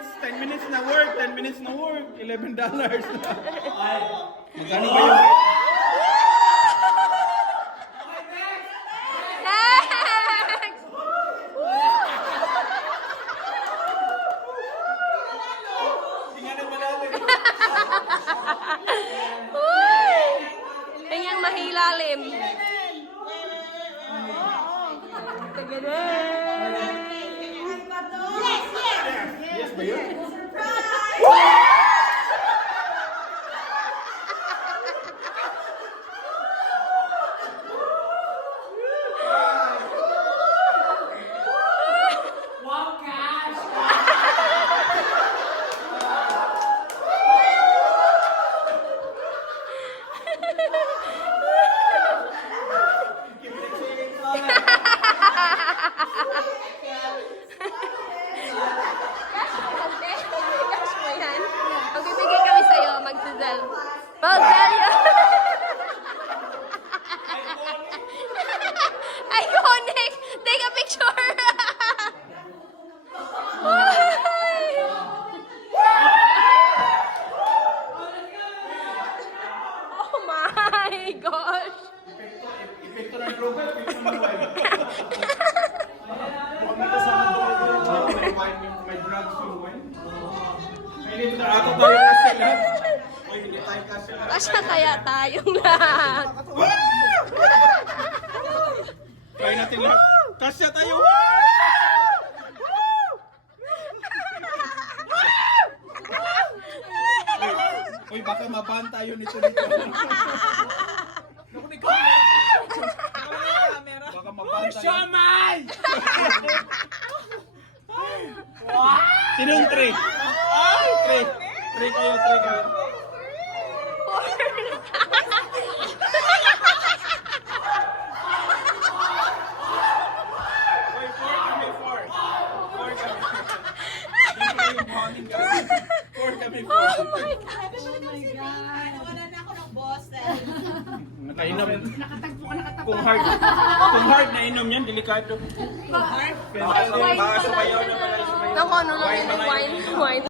minutes. 10 minutes na work. 10 minutes na work. $11 na. Magkano ba yung... Next! Tingnan ang malalim. Uy! Kanyang mahilalim. Yes ba yun? Cash mo yan. Magbibigay kami sa'yo, magdadal. Magdadal yan. Iconic! Take a picture! Oh my gosh! Epekto ng droga, epekto ng wine. Huwag na kasama doon yung wine, may drugs yung wine. Kaya dito na ako tayo kasi lahat. Oy, hindi tayo kasi lahat. Kasya kaya tayong lahat. Try natin lahat. Kasya tayo! Uy, baka maban tayo nito dito. Baka maban tayo. Siomay! Sinong 3? 3 kayo, 3 kayo. Uy, 4 kami, 4. 4 kami. Hindi kayo bonding kami. 4 kami, 4. Oh my God! Wala na ako ng boss. Nakainom. Nakatagpo ka, nakatagpo. Kung hard na inom yan, delikado. Wine Baka pala sumayaw na pala, sumayaw. Naku, ano lang yun, wine.